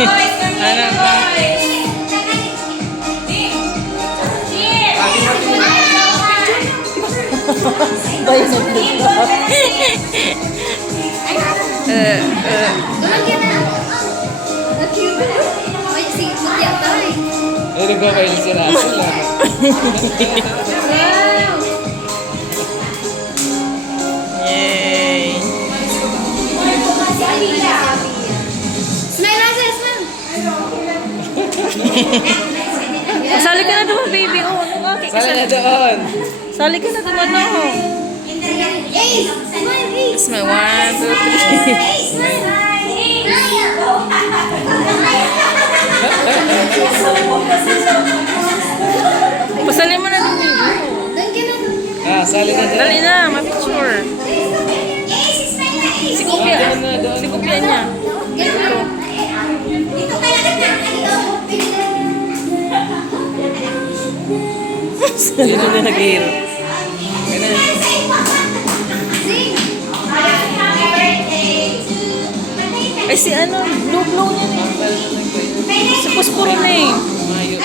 Ano ba? Bayo na dito. Nagkakail si Russell ah. Yay! Smile, Russell, smile. Sali ka na doon, baby. Oh, ano nga? Sali na doon. Sali ka na doon, ano? Ace, smile, Ace. Smile. 1, 2, 3. Ace, smile. Pasali mo na doon, baby. Doon ka na, doon. Ah, sali na doon. Dali na, ma-picture. Ace, smile na, Ace. Si Kupya. Si Kupya niya. Dito ka na, dito. Sali na na nag-hero. Sing. Ay, si ano, blue-blue niya eh. Si Puspuro na eh.